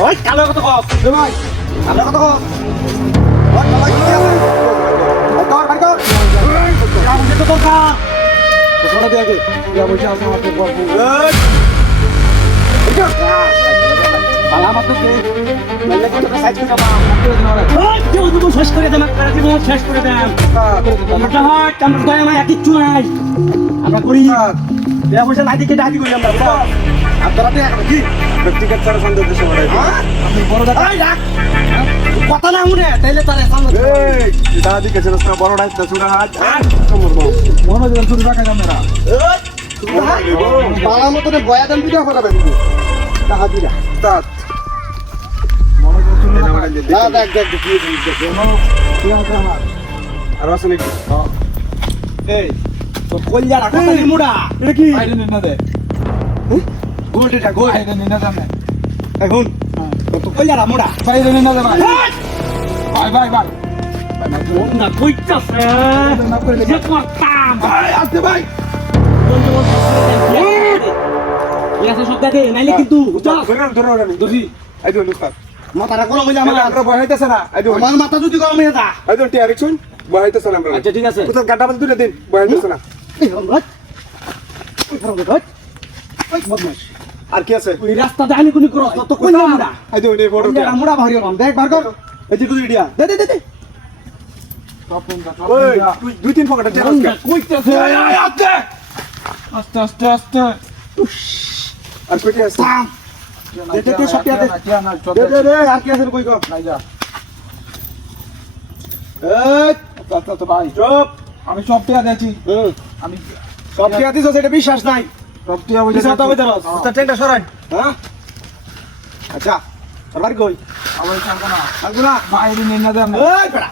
ওই কালো কত কস ভাই কালো কত কস ওই ভাই কি আছে তোর ভাই কর কাম দে তো কা তো সোনা দে আগে ইয়া বসে আছে আমার তো বাবু এই বালা মত কে বললে কত সাইজ করে মা ওই কেউ তো শেষ করে দে মাক করে দিব শেষ করে দে আমরা হাট আমরা দয়া মায়া কিচ্ছু নাই আমরা করি ইয়া বসে নাই দিকে ডাকি করি আমরা আপনারা তো কি ব্যক্তিগত ছাড়া সন্দেহ দেশে বড়াই আপনি বড় দাদা এই রাখ কথা না শুনে তাইলে তারে সামনে এই দাদি কে ছেড়ে বড় ডাইস না শুনে হাত সম্ভব মনে হয় শুরু রাখা ক্যামেরা এই বালা মত রে বয়া দাম ভিডিও করাবেন টাকা দিলা তাত মনে হয় শুরু রাখা না দেখ দেখ কি কি আছে আমার আর আসলে কি এই তো কইয়া রাখো তালি মুড়া এটা কি বাইরে না দে গোলটা গোল বাইরে নিনা যাবে এখন তো কইয়া রা মোড়া বাইরে নিনা যাবে বাই বাই বাই না কইতাছে না করে যে করতাম ভাই আসতে ভাই ইয়াসা শব্দ দে নাইলে কিন্তু ধরে দজি আই দিও লুকা মাথাটা গরম হইলে আমার ভয় হইতাছে না আই দিও আমার মাথা যদি গরম হয়ে যা আই দিও টিয়ারিকশন ভয় হইতাছে না আমরা আচ্ছা ঠিক আছে তো গাড্ডা বাদ দুলে দিন ভয় হইতাছে না এই রঙ্গত ওই রঙ্গত ওই বদমাশ আর কি আছে ওই রাস্তা দানি কোনি ক্রস তো কই না আমরা আই দিও নে ফটো কে আমরা ভারি হলাম দেখ বার কর এই যে তুই ইডিয়া দে দে দে ওই তুই দুই তিন পকেটে চেরাস কইতেছে আস্তে আস্তে আস্তে আর কইতে আছে দে দে সব দে দে দে আর কি আছে কই কর নাই যা এই আচ্ছা তো ভাই চুপ আমি সব টিয়া দিয়েছি আমি সব টিয়া দিছো সেটা বিশ্বাস নাই সব টিয়া বুঝে না তবে ধরো আচ্ছা ট্রেনটা সরাই হ্যাঁ আচ্ছা সরবার কই আমার সামনে না বাইরে নিয়ে না দেন এই বেটা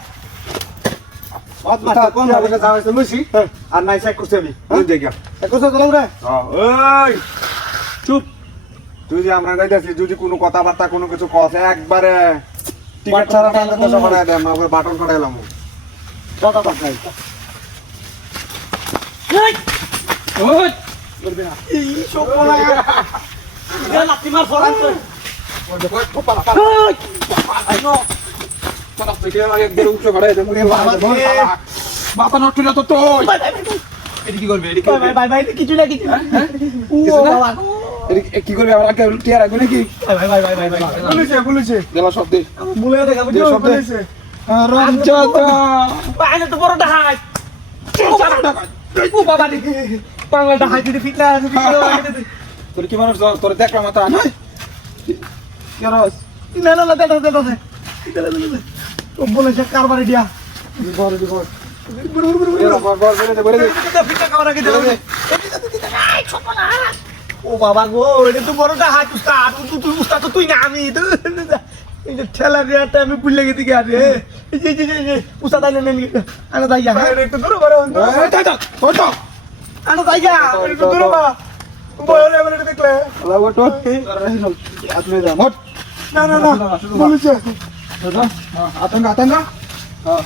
বাদ মাথা কোন ভাবে যাওয়াইছে লইছি আর নাই চেক করছি আমি ওই জায়গা চেক করছ চলাম রে ওই চুপ তুই যে আমরা যাইতাছি যদি কোনো কথাবার্তা কোনো কিছু কস একবারে টিকিট ছাড়া টাকা দেশে বানায় দে আমরা ওই বাটন ফাটাইলাম কথা বাদ নাই এই ওই করবে না এই শোকলা যা লাতি মার ফরান তো ওই দেখো পাপা আই নো চলো পেটে লাগে একবার উঠে ঘরে দে বাবা নষ্ট না তো তুই এডি কি করবে এডি ভাই ভাই ভাই কিছু না কিছু ও বাবা এডি কি করবে আমরা কে টিয়া রাখবে নাকি ভাই ভাই ভাই ভাই বলেছে গেলা শব্দ বলে দেখা বুঝছো বলেছে রঞ্জতা বাইরে তো বড়টা হাই ও বাবা রে পাগলটা হাই দিতে ফিটলা তোর কি মানুষ তোর দেখা মাথা নয় কি রস না না না দে তো বলেছে কারবারে দিয়া বড় দি বড় ও বাবা গো এটা তো বড়টা হাত উস্তাদ তুই উস্তাদ তো তুই না আমি এই যে ঠেলা দেয়াটা আমি ভুলে গেছি কি আরে এই যে উস্তাদ আইলে নেন আনা যাইয়া একটু দূরে বারে ওটো আনা যাইয়া একটু দূরে বা বলে এবারে দেখলে লাগো তো আপনি যান না না না বলেছে আতঙ্ক আতঙ্ক হ্যাঁ